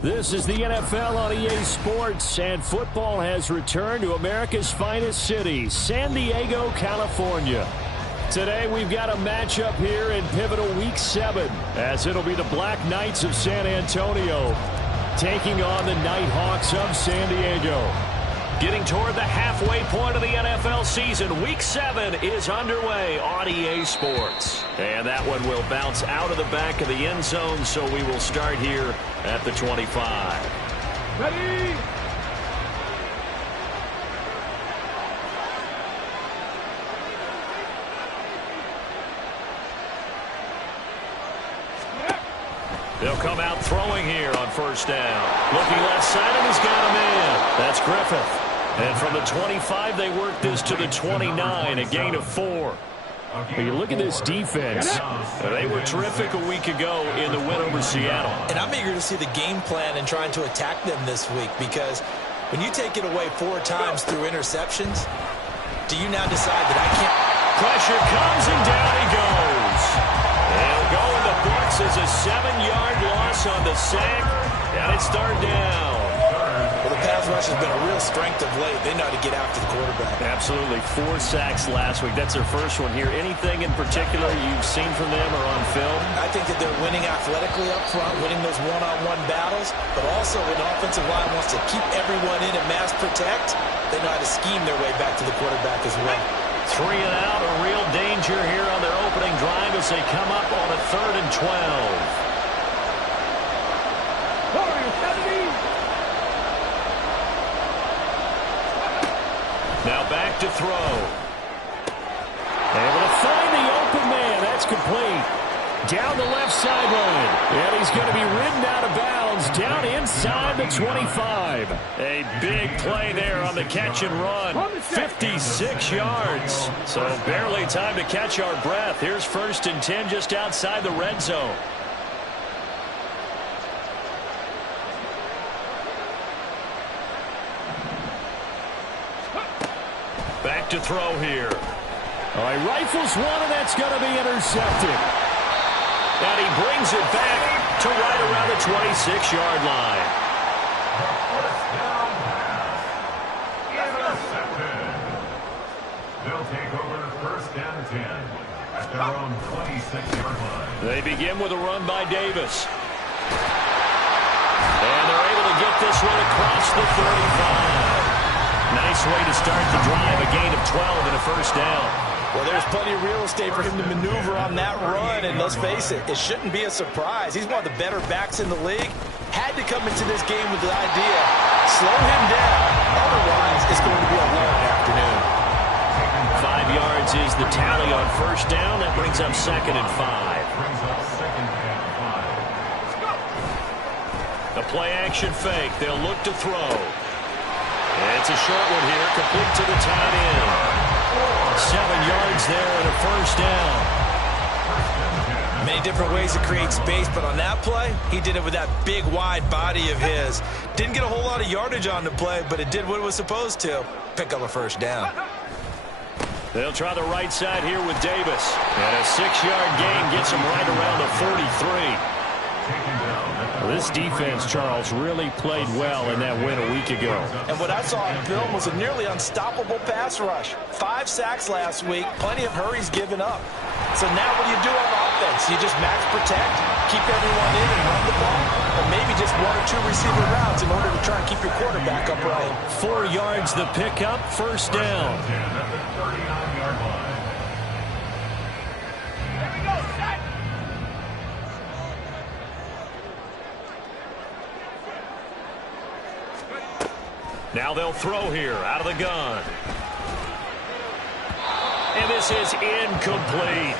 This is the NFL on EA Sports, and football has returned to America's finest city, San Diego, California. Today we've got a matchup here in pivotal Week 7, as it'll be the Black Knights of San Antonio taking on the Nighthawks of San Diego. Getting toward the halfway point of the NFL season, Week 7 is underway on EA Sports. And that one will bounce out of the back of the end zone, so we will start here at the 25. Ready? They'll come out throwing here on first down. Looking left side, and he's got him in. That's Griffith. And from the 25, they work this to the 29, a gain of 4. When you look at this defense, they were terrific a week ago in the win over Seattle. And I'm eager to see the game plan and trying to attack them this week, because when you take it away 4 times through interceptions, do you now decide that I can't? Pressure comes, and down he goes. He'll go in the books as a 7-yard loss on the sack, and it's third down. Well, the pass rush has been a real strength of late. They know how to get after the quarterback. Absolutely. 4 sacks last week. That's their first one here. Anything in particular you've seen from them or on film? I think that they're winning athletically up front, winning those one-on-one battles, but also an offensive line wants to keep everyone in and mass protect. They know how to scheme their way back to the quarterback as well. 3 and out, a real danger here on their opening drive as they come up on a 3rd and 12. Now back to throw. Able to find the open man. That's complete. Down the left sideline. And he's going to be ridden out of bounds down inside the 25. A big play there on the catch and run. 56 yards. So barely time to catch our breath. Here's 1st and 10 just outside the red zone. Back to throw here. All right, rifles one, and that's going to be intercepted. And he brings it back to right around the 26-yard line. They'll take over 1st and 10 at their own 26-yard line. They begin with a run by Davis. And they're able to get this one across the 35. Nice way to start the drive, a gain of 12 and a 1st down. Well, there's plenty of real estate for him to maneuver on that run, and let's face it, it shouldn't be a surprise. He's one of the better backs in the league. Had to come into this game with the idea, slow him down. Otherwise, it's going to be a long afternoon. 5 yards is the tally on 1st down. That brings up 2nd and 5. A play-action fake. They'll look to throw. It's a short one here, complete to the tight end. 7 yards there and a 1st down. Many different ways to create space, but on that play, he did it with that big, wide body of his. Didn't get a whole lot of yardage on the play, but it did what it was supposed to. Pick up a 1st down. They'll try the right side here with Davis. And a 6-yard gain gets him right around the 43. This defense, Charles, really played well in that win a week ago. And what I saw on film was a nearly unstoppable pass rush. 5 sacks last week, plenty of hurries given up. So now what do you do on offense? You just max protect, keep everyone in and run the ball, or maybe just 1 or 2 receiver routes in order to try and keep your quarterback upright. 4 yards the pickup, 1st down. Now they'll throw here out of the gun. And this is incomplete.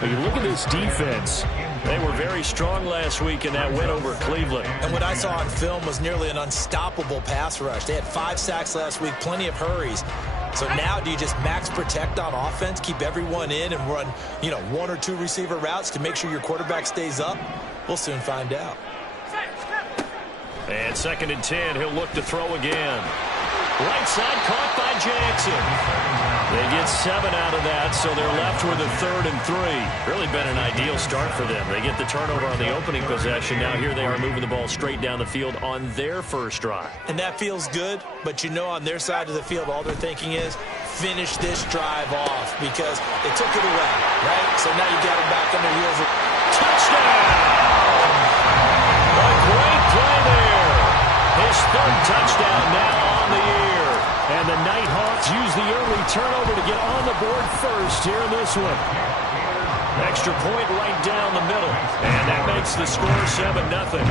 When you look at this defense, they were very strong last week in that win over Cleveland. And what I saw on film was nearly an unstoppable pass rush. They had 5 sacks last week, plenty of hurries. So now do you just max protect on offense, keep everyone in and run, 1 or 2 receiver routes to make sure your quarterback stays up? We'll soon find out. And 2nd and 10, he'll look to throw again. Right side caught by Jackson. They get 7 out of that, so they're left with a 3rd and 3. Really been an ideal start for them. They get the turnover on the opening possession. Now here they are moving the ball straight down the field on their first drive. And that feels good, but you know on their side of the field, all they're thinking is finish this drive off because they took it away, right? So now you got them back on their heels. Touchdown! A great play there. His 3rd touchdown now on the year. And the Nighthawks use the early turnover to get on the board first here in this one. Extra point right down the middle. And that makes the score 7-0.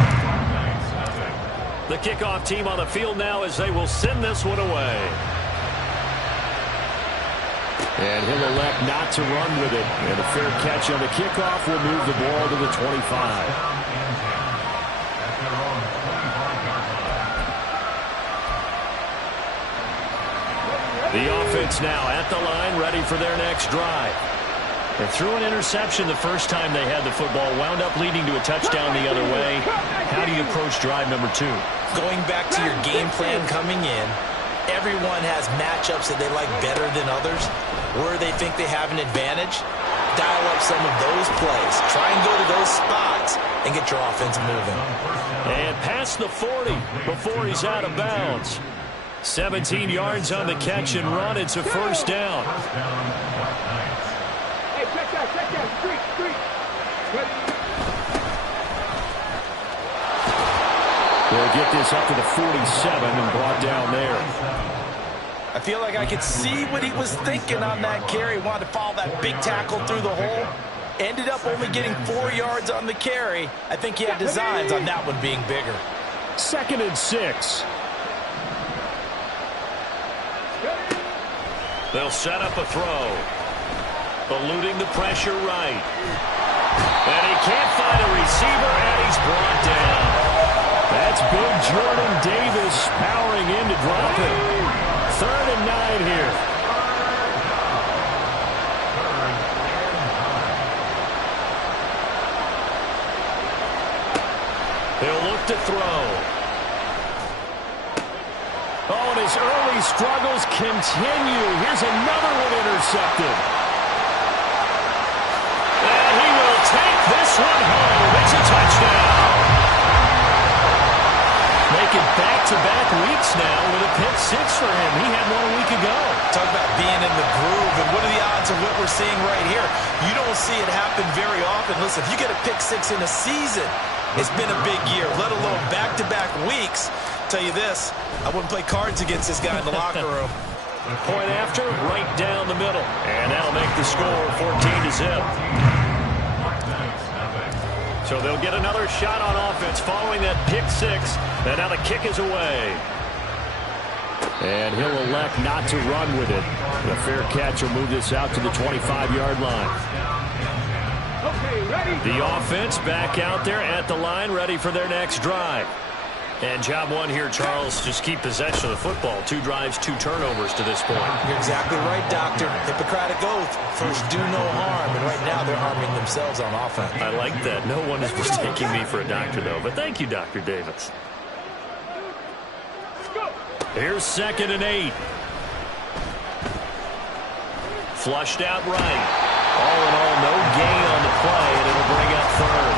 The kickoff team on the field now as they will send this one away. And he'll elect not to run with it. And a fair catch on the kickoff will move the ball to the 25. The offense now at the line, ready for their next drive. They threw an interception the first time they had the football, wound up leading to a touchdown the other way. How do you approach drive number 2? Going back to your game plan coming in, everyone has matchups that they like better than others. Where they think they have an advantage, dial up some of those plays. Try and go to those spots and get your offense moving. And past the 40 before he's out of bounds. 17 yards on the catch and run. It's a first down. Hey, check that. Street. They'll get this up to the 47 and brought down there. I feel like I could see what he was thinking on that carry. Wanted to follow that big tackle through the hole. Ended up only getting 4 yards on the carry. I think he had designs on that one being bigger. 2nd and 6. They'll set up a throw. Eluding the pressure right. And he can't find a receiver, and he's brought down. That's big Jordan Davis powering in to drop it. 3rd and 9 here. He'll look to throw. Oh, and his early struggles continue. Here's another one intercepted. And he will take this one home. It's a touchdown. Making back-to-back weeks now with a pick 6 for him. He had one a week ago. Talk about being in the groove, and what are the odds of what we're seeing right here? You don't see it happen very often. Listen, if you get a pick 6 in a season, it's been a big year, let alone back-to-back weeks. Tell you this, I wouldn't play cards against this guy in the locker room. Point after, right down the middle. And that'll make the score 14-0. So they'll get another shot on offense following that pick 6. And now the kick is away. And he'll elect not to run with it. A fair catch will move this out to the 25-yard line. The offense back out there at the line, ready for their next drive. And job one here, Charles, just keep possession of the football. 2 drives, 2 turnovers to this point. You're exactly right, Doctor. Hippocratic oath. First, do no harm. And right now, they're harming themselves on offense. I like that. No one is mistaking me for a doctor, though. But thank you, Dr. Davis. Here's 2nd and 8. Flushed out right. All in all, no gain on the play, and it'll bring up 3rd.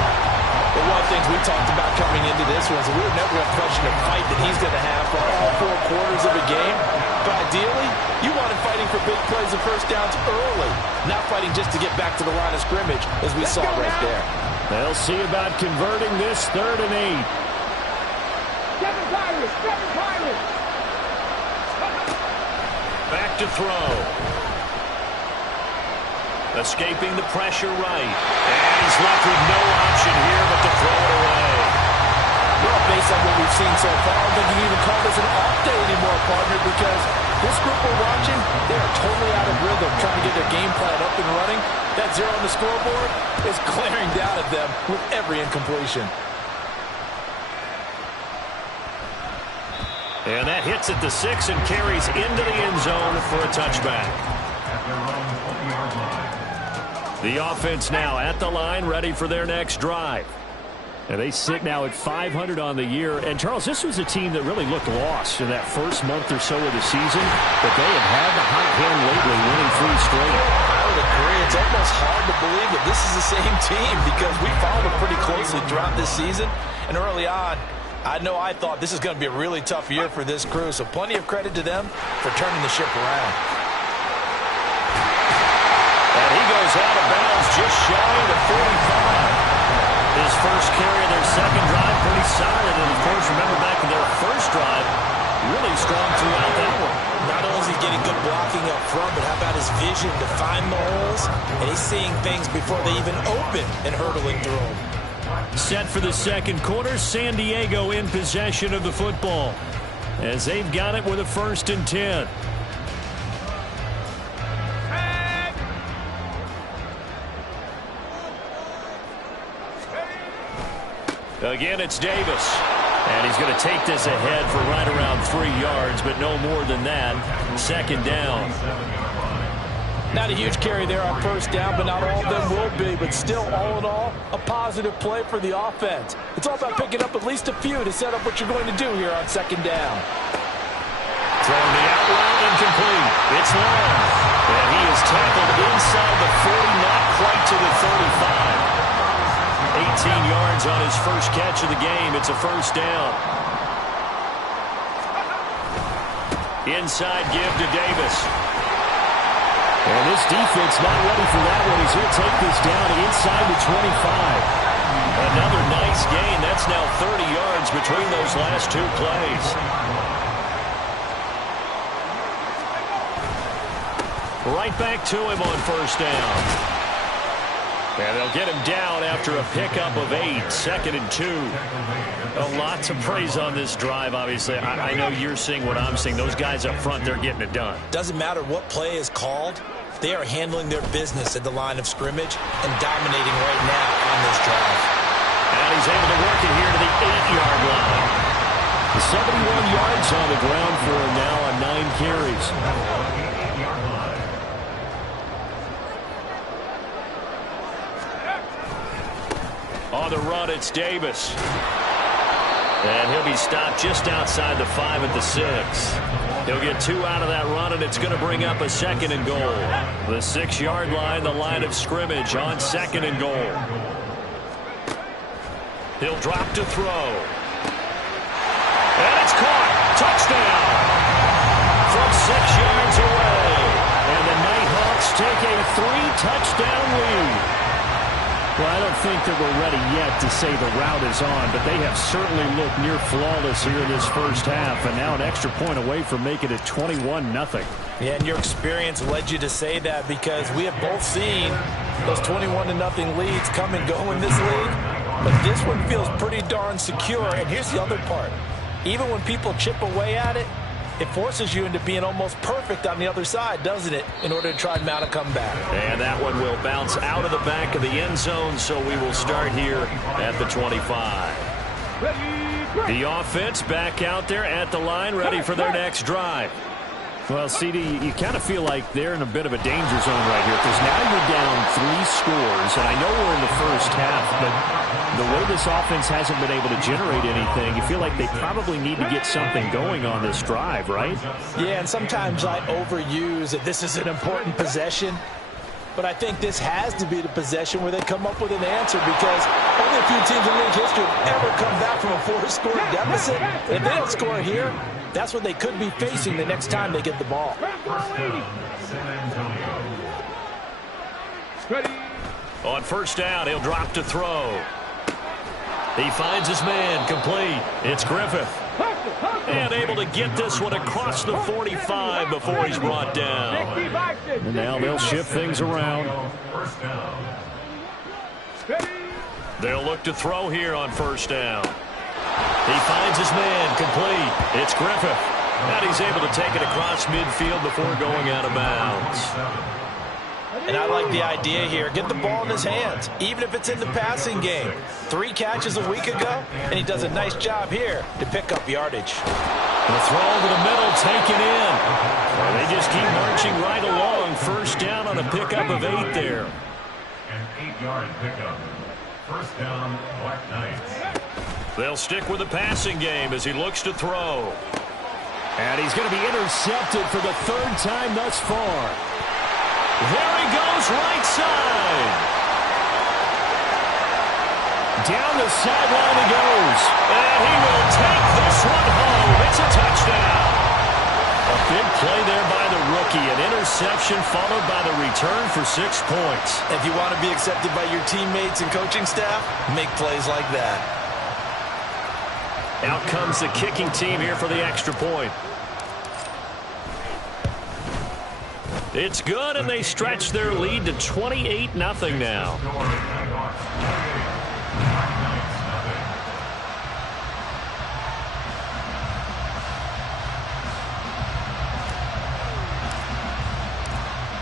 But one of the things we talked about coming into this was we were never going to question a fight that he's going to have for all 4 quarters of a game. But ideally, you want him fighting for big plays and first downs early, not fighting just to get back to the line of scrimmage, as we saw right there. They'll see about converting this 3rd and 8. Seven Pirates. Back to throw. Escaping the pressure right. And he's left with no option here but to throw it away. Well, based on what we've seen so far, I don't think you can even call this an off day anymore, partner, because this group we're watching, they are totally out of rhythm, trying to get their game plan up and running. That 0 on the scoreboard is glaring down at them with every incompletion. And that hits at the 6 and carries into the end zone for a touchback. The offense now at the line, ready for their next drive. And they sit now at 500 on the year. And, Charles, this was a team that really looked lost in that first month or so of the season, but they have had the hot hand lately, winning 3 straight. I would agree. It's almost hard to believe that this is the same team because we followed them pretty closely throughout this season. And early on, I thought this is going to be a really tough year for this crew, so plenty of credit to them for turning the ship around. And he goes out of bounds just shy of the 45. His first carry of their second drive, pretty solid. And, of course, remember back to their first drive, really strong throughout that one. Not only is he getting good blocking up front, but how about his vision to find the holes? And he's seeing things before they even open and hurdling through them. Set for the second quarter, San Diego in possession of the football as they've got it with a 1st and 10. Again, it's Davis. And he's going to take this ahead for right around 3 yards, but no more than that. 2nd down. Not a huge carry there on 1st down, but not all of them will be. But still, all in all, a positive play for the offense. It's all about picking up at least a few to set up what you're going to do here on 2nd down. Throwing the out route, incomplete. It's long. And he is tackled inside the 40, not quite to the 35. 18 yards on his first catch of the game. It's a 1st down. Inside give to Davis. And this defense not ready for that one as he'll take this down inside the 25. Another nice gain. That's now 30 yards between those last 2 plays. Right back to him on 1st down. And they'll get him down after a pickup of 8, 2nd and 2. A lot to praise on this drive, obviously. I know you're seeing what I'm seeing. Those guys up front, they're getting it done. Doesn't matter what play is called. They are handling their business at the line of scrimmage and dominating right now on this drive. And he's able to work it here to the 8-yard line. 71 yards on the ground for him now on 9 carries. On the run, it's Davis. And he'll be stopped just outside the 5 at the 6. He'll get 2 out of that run, and it's going to bring up a 2nd and goal. The 6-yard line, the line of scrimmage on 2nd and goal. He'll drop to throw. And it's caught. Touchdown. From 6 yards away. And the Nighthawks take a 3-touchdown lead. Well, I don't think that we're ready yet to say the route is on, but they have certainly looked near flawless here in this first half, and now an extra point away from making it 21-0. Yeah, and your experience led you to say that because we have both seen those 21-0 leads come and go in this league, but this one feels pretty darn secure. And here's the other part. Even when people chip away at it, it forces you into being almost perfect on the other side, doesn't it, in order to try and mount a comeback. And that one will bounce out of the back of the end zone, so we will start here at the 25. The offense back out there at the line, ready for their next drive. Well, CD, you kind of feel like they're in a bit of a danger zone right here because now you're down 3 scores, and I know we're in the first half, but the way this offense hasn't been able to generate anything, you feel like they probably need to get something going on this drive, right? Yeah, and sometimes I overuse that this is an important possession, but I think this has to be the possession where they come up with an answer because only a few teams in league history have ever come back from a 4-score deficit. And if they don't score here, that's what they could be facing the next time they get the ball. On 1st down, he'll drop to throw. He finds his man, complete. It's Griffith. And able to get this one across the 45 before he's brought down. And now they'll shift things around. They'll look to throw here on 1st down. He finds his man, complete. It's Griffith. And he's able to take it across midfield before going out of bounds. And I like the idea here. Get the ball in his hands, even if it's in the passing game. 3 catches a week ago, and he does a nice job here to pick up yardage. The throw to the middle, taken in. Well, they just keep marching right along. 1st down on a pickup of 8 there. An 8-yard pickup. First down, Black Knights. They'll stick with the passing game as he looks to throw. And he's going to be intercepted for the third time thus far. There he goes, right side. Down the sideline he goes. And he will take this one home. It's a touchdown. A big play there by the rookie. An interception followed by the return for 6 points. If you want to be accepted by your teammates and coaching staff, make plays like that. Out comes the kicking team here for the extra point. It's good, and they stretch their lead to 28-0 now.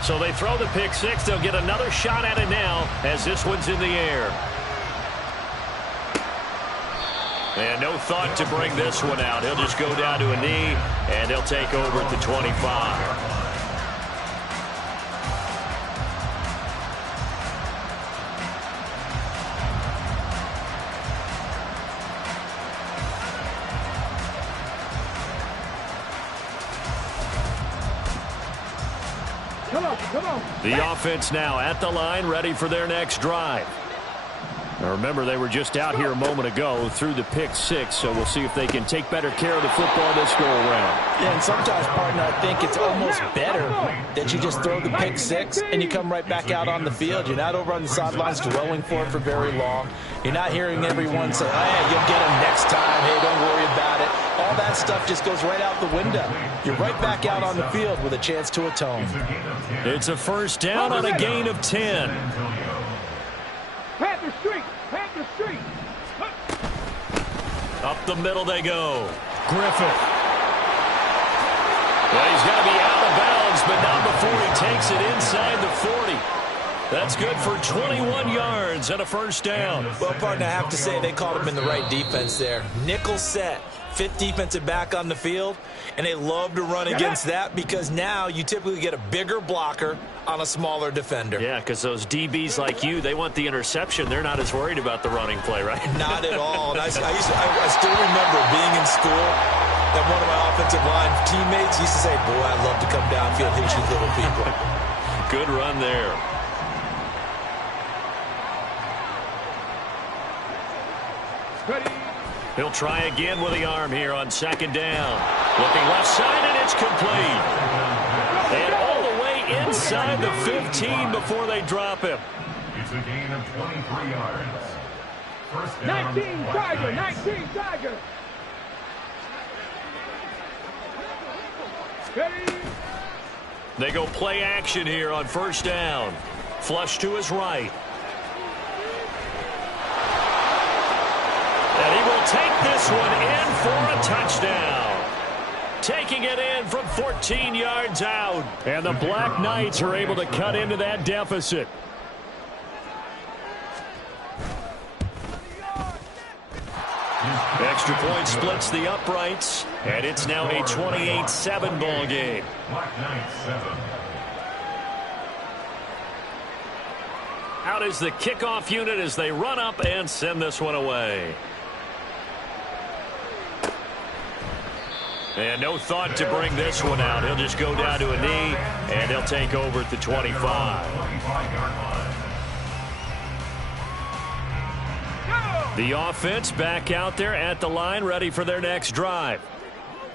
So they throw the pick six. They'll get another shot at it now as this one's in the air. And no thought to bring this one out. He'll just go down to a knee, and they'll take over at the 25. Come on. The offense now at the line, ready for their next drive. Now remember, they were just out here a moment ago through the pick six, so we'll see if they can take better care of the football this go-around. Yeah, and sometimes, partner, I think it's almost better that you just throw the pick six and you come right back out on the field. You're not over on the sidelines dwelling for it for very long. You're not hearing everyone say, oh, hey, you'll get him next time. Hey, don't worry about it. All that stuff just goes right out the window. You're right back out on the field with a chance to atone. It's a first down on a gain of 10. Panther Street. Up the middle they go. Griffith. Well, he's got to be out of bounds, but not before he takes it inside the 40. That's good for 21 yards and a first down. Well, partner, I have to say they called him in the right defense there. Nickel set. Fifth defensive back on the field, and they love to run against that because now you typically get a bigger blocker on a smaller defender. Yeah, because those DBs like you, they want the interception. They're not as worried about the running play, right? Not at all. And I still remember being in school, and one of my offensive line teammates used to say, boy, I'd love to come downfield and hit you little people. Good run there. Ready. He'll try again with the arm here on second down. Looking left side, and it's complete. And all the way inside the 15 before they drop him. It's a gain of 23 yards. First down, 19 Tiger. Ready. They go play action here on first down. Flush to his right. And he will take this one in for a touchdown. Taking it in from 14 yards out. And the Black Knights are able to cut into that deficit. Extra point splits the uprights. And it's now a 28-7 ball game. Black Knights 7. Out is the kickoff unit as they run up and send this one away. And no thought to bring this one out. He'll just go down to a knee, and he'll take over at the 25. The offense back out there at the line, ready for their next drive.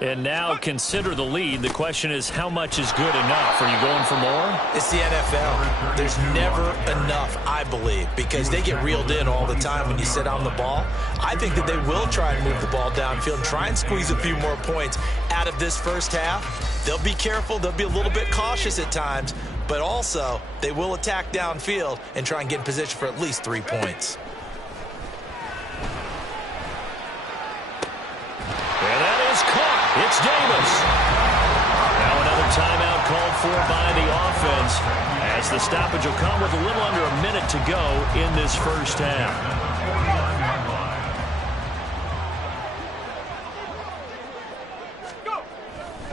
And now consider the lead. The question is, how much is good enough? Are you going for more? It's the NFL. There's never enough, I believe, because they get reeled in all the time when you sit on the ball. I think that they will try and move the ball downfield and try and squeeze a few more points out of this first half. They'll be careful. They'll be a little bit cautious at times, but also they will attack downfield and try and get in position for at least 3 points. And that is caught. It's Davis. Now another timeout called for by the offense as the stoppage will come with a little under a minute to go in this first half.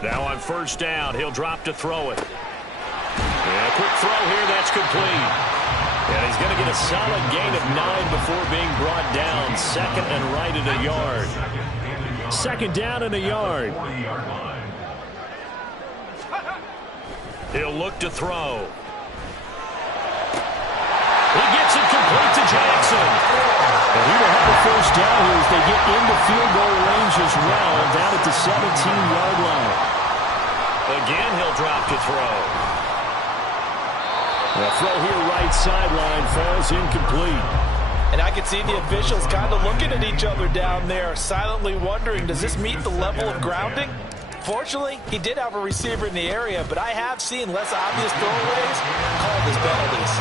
Now on first down, he'll drop to throw it. And a quick throw here, that's complete. And he's going to get a solid gain of 9 before being brought down. Second and right at a yard. Second down and a yard. He'll look to throw. He gets it complete to Jackson. And he will have a first down here as they get into field goal range as well, down at the 17-yard line. Again, he'll drop to throw. The throw here right sideline falls incomplete. And I can see the officials kind of looking at each other down there, silently wondering, does this meet the level of grounding? Fortunately, he did have a receiver in the area, but I have seen less obvious throwaways called as penalties.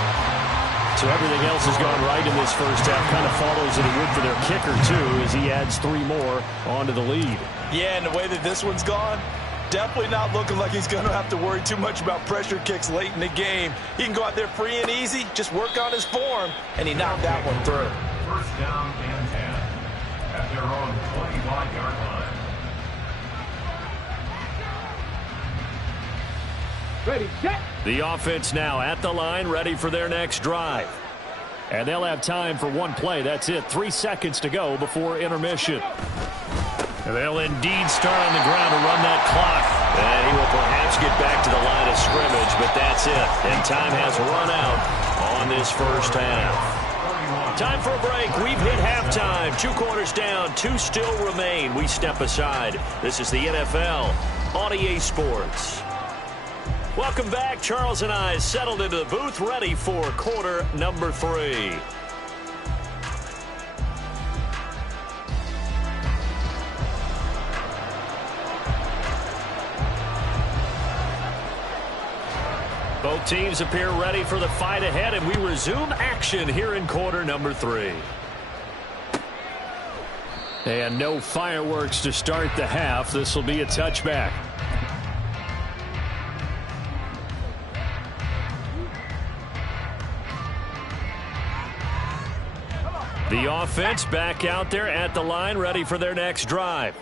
So everything else has gone right in this first half. Kind of follows it a would for their kicker, too, as he adds 3 more onto the lead. Yeah, and the way that this one's gone, definitely not looking like he's going to have to worry too much about pressure kicks late in the game. He can go out there free and easy, just work on his form, and he knocked that one through. First down and 10 at their own 25-yard line. Ready, set. The offense now at the line, ready for their next drive. And they'll have time for one play. That's it. 3 seconds to go before intermission. And they'll indeed start on the ground to run that clock. And he will perhaps get back to the line of scrimmage, but that's it. And time has run out on this first half. Time for a break. We've hit halftime. 2 quarters down, 2 still remain. We step aside. This is the NFL on EA Sports. Welcome back. Charles and I settled into the booth, ready for quarter number 3. Both teams appear ready for the fight ahead, and we resume action here in quarter number 3. And no fireworks to start the half. This will be a touchback. The offense back out there at the line, ready for their next drive.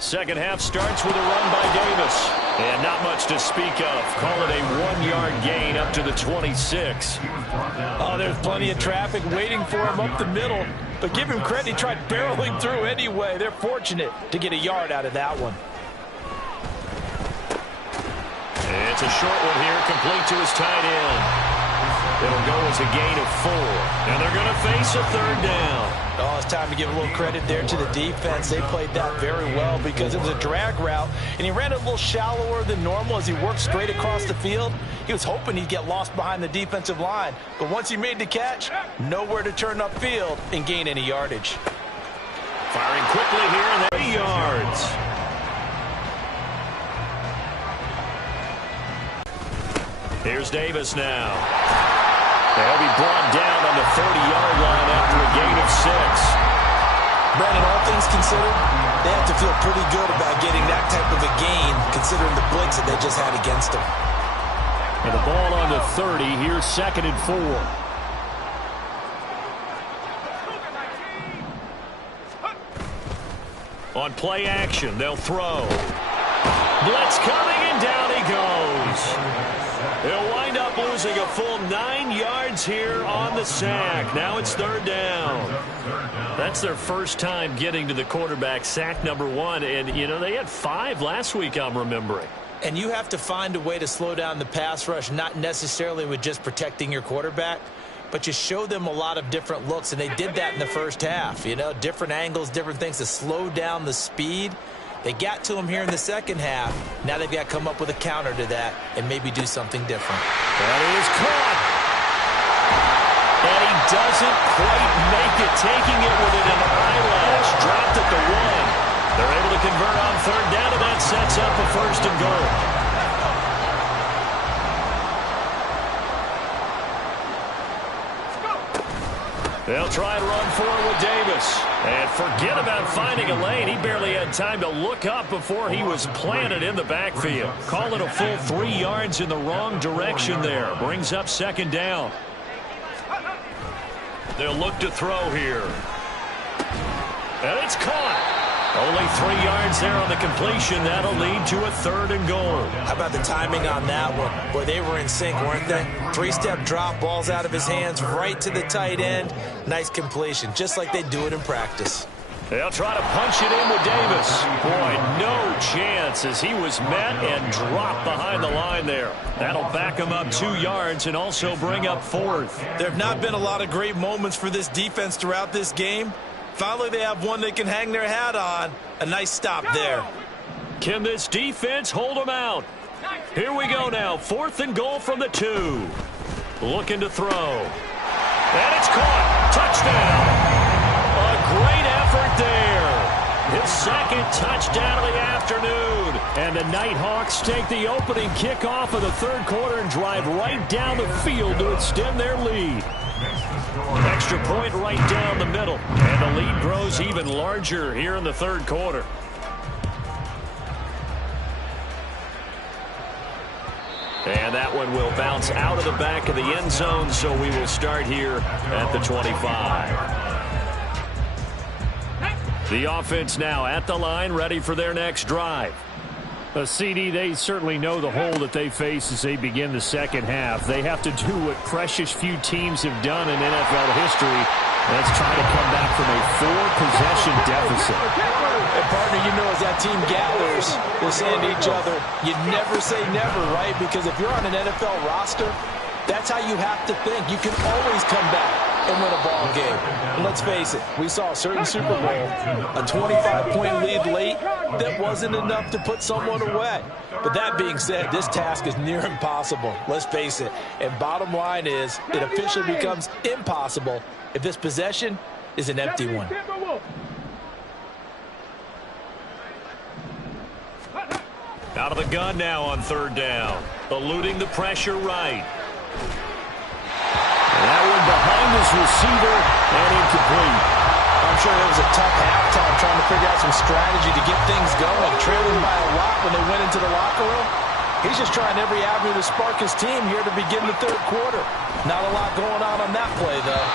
Second half starts with a run by Davis. And not much to speak of. Call it a 1-yard gain up to the 26. Oh, there's plenty of traffic waiting for him up the middle. But give him credit, he tried barreling through anyway. They're fortunate to get a yard out of that one. It's a short one here, complete to his tight end. It'll go as a gain of 4. And they're going to face a third down. Oh, it's time to give a little credit there to the defense. They played that very well because it was a drag route, and he ran it a little shallower than normal as he worked straight across the field. He was hoping he'd get lost behind the defensive line. But once he made the catch, nowhere to turn upfield and gain any yardage. Firing quickly here, and 3 yards. Here's Davis now. They'll be brought down on the 30-yard line after a gain of 6. Brandon, all things considered, they have to feel pretty good about getting that type of a gain, considering the blitz that they just had against them. And the ball on the 30. Here's 2nd and 4. On play action, they'll throw. Blitz coming, and down he goes. They'll wind up losing a full 9 yards here on the sack. Now it's 3rd down. That's their first time getting to the quarterback, sack number 1. And, you know, they had 5 last week, I'm remembering. And you have to find a way to slow down the pass rush, not necessarily with just protecting your quarterback, but you show them a lot of different looks, and they did that in the first half. You know, different angles, different things to slow down the speed. They got to him here in the second half. Now they've got to come up with a counter to that and maybe do something different. That is caught. And he doesn't quite make it, taking it within an eyelash. Dropped at the 1. They're able to convert on 3rd down, and that sets up a 1st and goal. They'll try and run forward with Davis. And forget about finding a lane. He barely had time to look up before he was planted in the backfield. Call it a full 3 yards in the wrong direction there. Brings up 2nd down. They'll look to throw here. And it's caught. Only 3 yards there on the completion. That'll lead to a 3rd and goal. How about the timing on that one? Boy, they were in sync, weren't they? 3-step drop, balls out of his hands, right to the tight end. Nice completion, just like they do it in practice. They'll try to punch it in with Davis. Boy, no chance as he was met and dropped behind the line there. That'll back him up 2 yards and also bring up 4th. There have not been a lot of great moments for this defense throughout this game. Finally, they have one they can hang their hat on. A nice stop there. Can this defense hold them out? Here we go now. 4th and goal from the 2. Looking to throw. And it's caught. Touchdown. A great effort there. His 2nd touchdown of the afternoon. And the Nighthawks take the opening kickoff of the 3rd quarter and drive right down the field to extend their lead. Extra point right down the middle. And the lead grows even larger here in the 3rd quarter. And that one will bounce out of the back of the end zone, so we will start here at the 25. The offense now at the line, ready for their next drive. CD, they certainly know the hole that they face as they begin the 2nd half. They have to do what precious few teams have done in NFL history. That's try to come back from a 4-possession deficit. And partner, you know, as that team gathers, they're saying to each other, you never say never, right? Because if you're on an NFL roster, that's how you have to think. You can always come back and win a ball game. And let's face it, we saw a certain Super Bowl, a 25-point lead late that wasn't enough to put someone away. But that being said, this task is near impossible. Let's face it. And bottom line is, it officially becomes impossible if this possession is an empty one. Out of the gun now on 3rd down. Eluding the pressure right. That one behind his receiver and incomplete. I'm sure it was a tough halftime trying to figure out some strategy to get things going. Trailing by a lot when they went into the locker room. He's just trying every avenue to spark his team here to begin the 3rd quarter. Not a lot going on that play, though.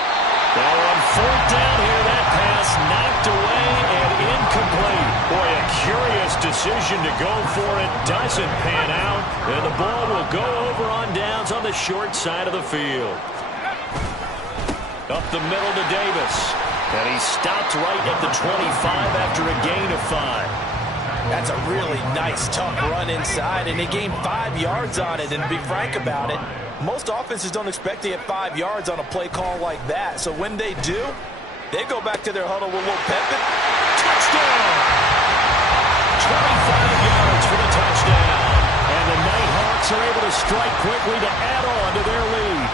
Now on 4th down here, that pass knocked away and incomplete. Boy, a curious decision to go for it. Doesn't pan out. And the ball will go over on downs on the short side of the field. Up the middle to Davis. And he stopped right at the 25 after a gain of 5. That's a really nice, tough run inside, and they gained 5 yards on it. And to be frank about it, most offenses don't expect to get 5 yards on a play call like that. So when they do, they go back to their huddle with a little pepper. Touchdown! 25 yards for the touchdown. And the Nighthawks are able to strike quickly to add on to their lead.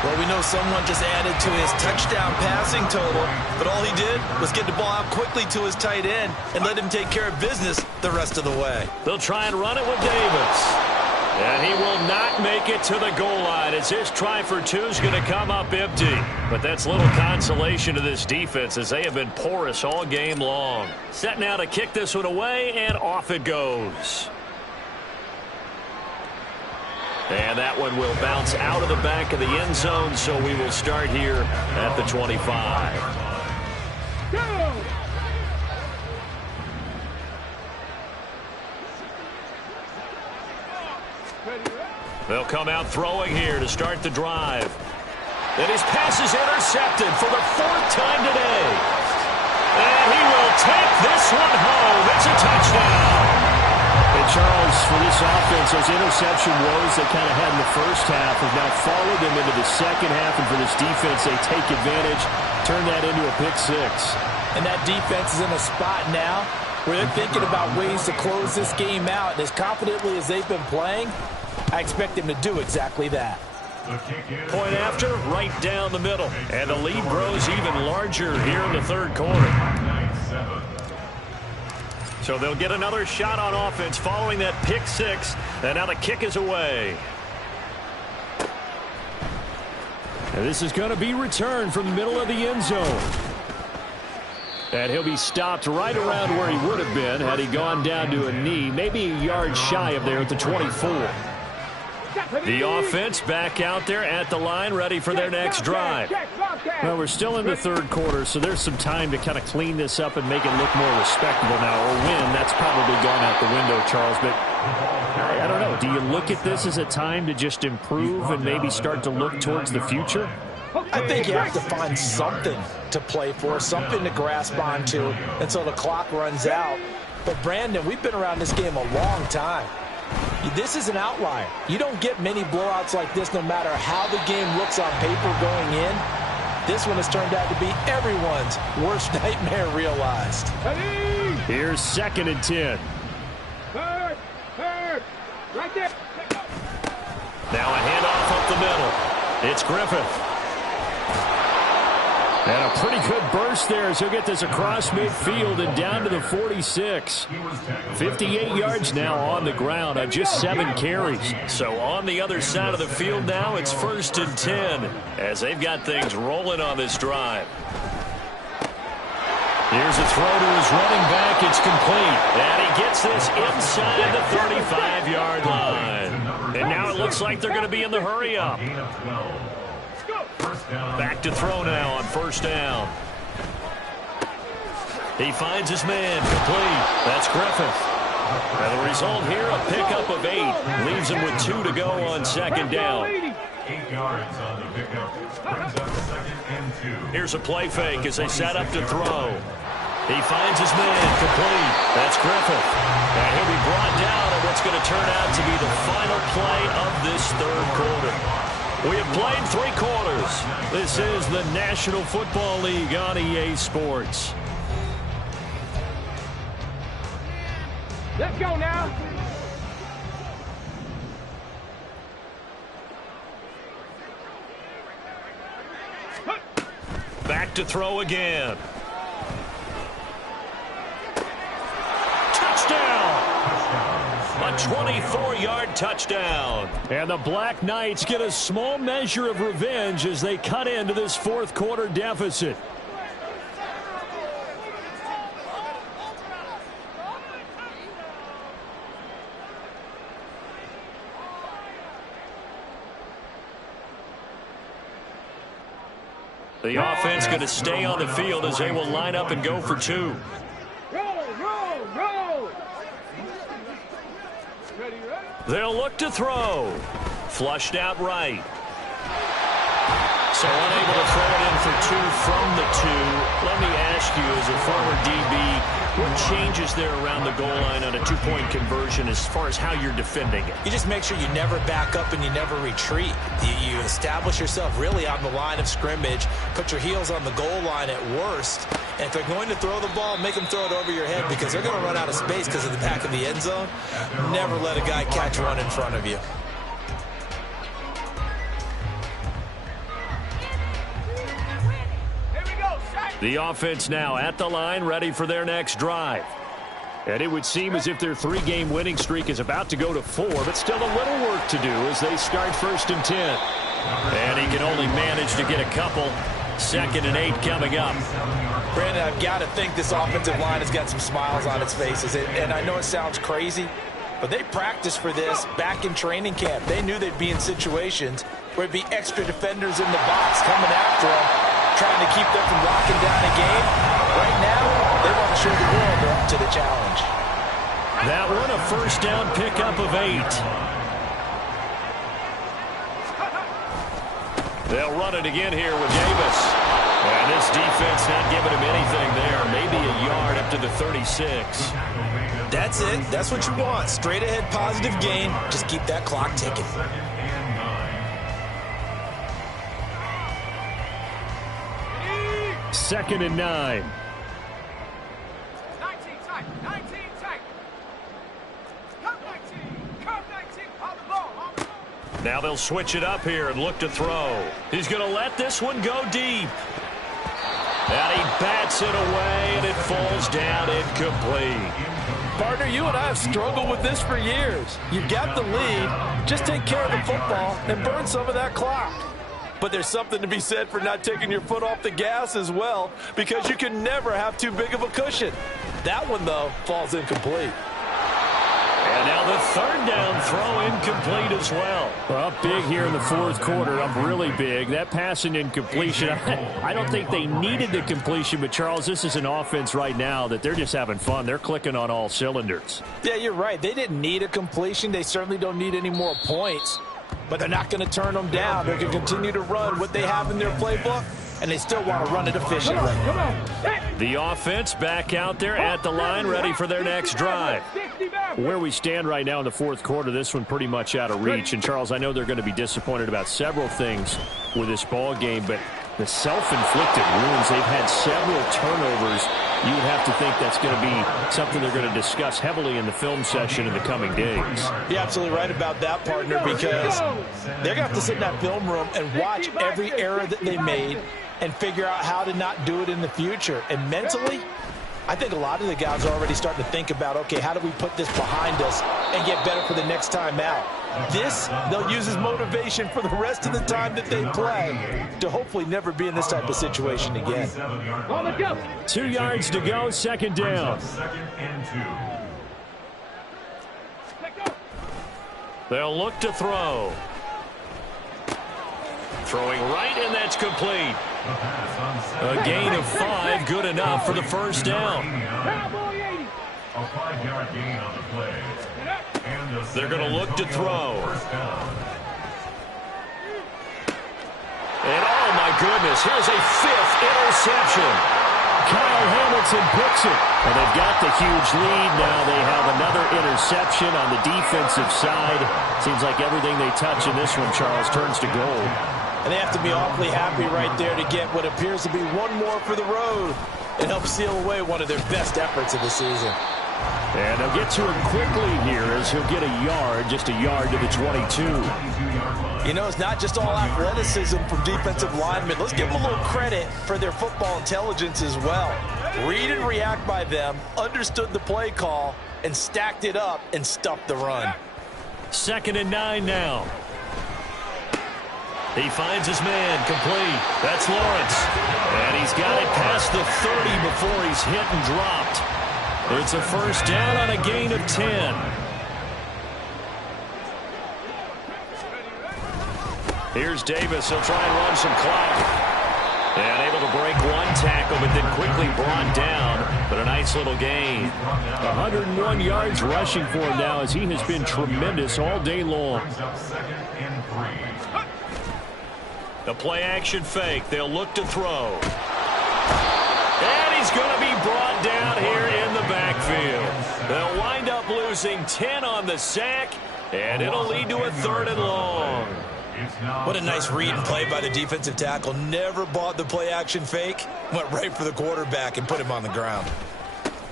Well, we know someone just added to his touchdown passing total, but all he did was get the ball out quickly to his tight end and let him take care of business the rest of the way. They'll try and run it with Davis. And he will not make it to the goal line as his try for 2 is going to come up empty. But that's little consolation to this defense as they have been porous all game long. Set now to kick this one away, and off it goes. And that one will bounce out of the back of the end zone, so we will start here at the 25. Go! They'll come out throwing here to start the drive. And his pass is intercepted for the 4th time today. And he will take this one home. It's a touchdown. And Charles, for this offense, those interception woes they kind of had in the first half have now followed them into the 2nd half. And for this defense, they take advantage, turn that into a pick 6. And that defense is in a spot now where they're thinking about ways to close this game out. And as confidently as they've been playing, I expect them to do exactly that. Point after, right down the middle. And the lead grows even larger here in the 3rd quarter. So they'll get another shot on offense following that pick 6. And now the kick is away. And this is going to be returned from the middle of the end zone. And he'll be stopped right around where he would have been had he gone down to a knee, maybe a yard shy of there at the 24. The offense back out there at the line, ready for their next drive. Well, we're still in the third quarter, so there's some time to kind of clean this up and make it look more respectable now. Or win, that's probably gone out the window, Charles. But I don't know. Do you look at this as a time to just improve and maybe start to look towards the future? I think you have to find something to play for, something to grasp onto until the clock runs out. But, Brandon, we've been around this game a long time. This is an outlier. You don't get many blowouts like this no matter how the game looks on paper going in. This one has turned out to be everyone's worst nightmare realized. Here's 2nd and 10. Third. Right there. Now a handoff up the middle. It's Griffith. And a pretty good burst there as he'll get this across midfield and down to the 46. 58 yards now on the ground on just 7 carries. So on the other side of the field now, it's 1st and 10 as they've got things rolling on this drive. Here's a throw to his running back. It's complete. And he gets this inside the 35-yard line. And now it looks like they're going to be in the hurry-up. Back to throw now on 1st down. He finds his man complete. That's Griffith. And the result here, a pickup of 8. Leaves him with 2 to go on 2nd down. 8 yards on the pickup. Brings up 2nd and 2. Here's a play fake as they set up to throw. He finds his man complete. That's Griffith. And he'll be brought down on what's going to turn out to be the final play of this 3rd quarter. We have played 3 quarters. This is the National Football League on EA Sports. Let's go now. Back to throw again. Touchdown! A 24-yard touchdown. And the Black Knights get a small measure of revenge as they cut into this 4th quarter deficit. The offense going to stay on the field as they will line up and go for 2. Roll. Ready? They'll look to throw. Flushed out right. So unable to throw it in for 2 from the 2. Let me ask you, as a former DB, what changes there around the goal line on a 2-point conversion as far as how you're defending it? You just make sure you never back up and you never retreat. You establish yourself really on the line of scrimmage, put your heels on the goal line at worst, and if they're going to throw the ball, make them throw it over your head because they're going to run out of space because of the back of the end zone. Never let a guy catch one in front of you. The offense now at the line, ready for their next drive. And it would seem as if their 3-game winning streak is about to go to 4, but still a little work to do as they start 1st and 10. And he can only manage to get a couple. 2nd and 8 coming up. Brandon, I've got to think this offensive line has got some smiles on its faces. And I know it sounds crazy, but they practiced for this back in training camp. They knew they'd be in situations where it'd be extra defenders in the box coming after them, trying to keep them from locking down a game. Right now, they want to show the world they're up to the challenge. That one, a 1st down pickup of 8. They'll run it again here with Davis. And this defense not giving him anything there. Maybe a yard up to the 36. That's it. That's what you want. Straight ahead positive gain. Just keep that clock ticking. 2nd and 9. 19 tight. 19 tight. Come 19 on the ball. Now they'll switch it up here and look to throw. He's going to let this one go deep. And he bats it away, and it falls down incomplete. Partner, you and I have struggled with this for years. You've got the lead. Just take care of the football and burn some of that clock. But there's something to be said for not taking your foot off the gas as well, because you can never have too big of a cushion. That one, though, falls incomplete. And now the 3rd down throw incomplete as well. Well, big here in the fourth quarter. Up really big. That pass and incompletion, I don't think they needed the completion, but, Charles, this is an offense right now that they're just having fun. They're clicking on all cylinders. Yeah, you're right. They didn't need a completion. They certainly don't need any more points, but they're not going to turn them down. They're going to continue to run what they have in their playbook, and they still want to run it efficiently. The offense back out there at the line, ready for their next drive. Where we stand right now in the fourth quarter, this one pretty much out of reach. And, Charles, I know they're going to be disappointed about several things with this ball game, but the self-inflicted wounds, they've had several turnovers. You would have to think that's going to be something they're going to discuss heavily in the film session in the coming days. You're absolutely right about that, partner, because they're going to have to sit in that film room and watch every error that they made and figure out how to not do it in the future. And mentally, I think a lot of the guys are already starting to think about, okay, how do we put this behind us and get better for the next time out? This, they'll use as motivation for the rest of the time that they play to hopefully never be in this type of situation again. 2 yards to go, second down. They'll look to throw. Throwing right, and that's complete. A gain of 5, good enough for the first down. A 5-yard gain on the play. They're going to look to throw. And, oh, my goodness, here's a 5th interception. Kyle Hamilton picks it. And they've got the huge lead. Now they have another interception on the defensive side. Seems like everything they touch in this one, Charles, turns to gold. And they have to be awfully happy right there to get what appears to be one more for the road and help seal away one of their best efforts of the season. And they'll get to him quickly here as he'll get a yard, just a yard to the 22. You know, it's not just all athleticism from defensive linemen. Let's give them a little credit for their football intelligence as well. Read and react by them, understood the play call, and stacked it up and stuffed the run. 2nd and 9 now. He finds his man, complete. That's Lawrence. And he's got it past the 30 before he's hit and dropped. It's a first down on a gain of 10. Here's Davis. He'll try and run some clock. And able to break one tackle, but then quickly brought down. But a nice little gain. 101 yards rushing for him now as he has been tremendous all day long. The play-action fake. They'll look to throw. And he's going to be brought down here in the backfield. They'll wind up losing 10 on the sack, and it'll lead to a 3rd and long. What a nice read and play by the defensive tackle. Never bought the play-action fake. Went right for the quarterback and put him on the ground.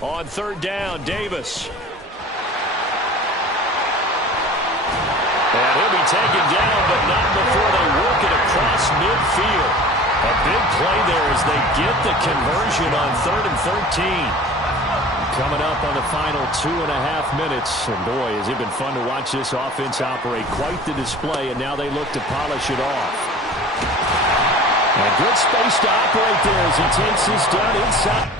On 3rd down, Davis. And he'll be taken down, but not before they work it across midfield. A big play there as they get the conversion on 3rd and 13. Coming up on the final 2.5 minutes. And, boy, has it been fun to watch this offense operate. Quite the display, and now they look to polish it off. And good space to operate there as he takes this down inside.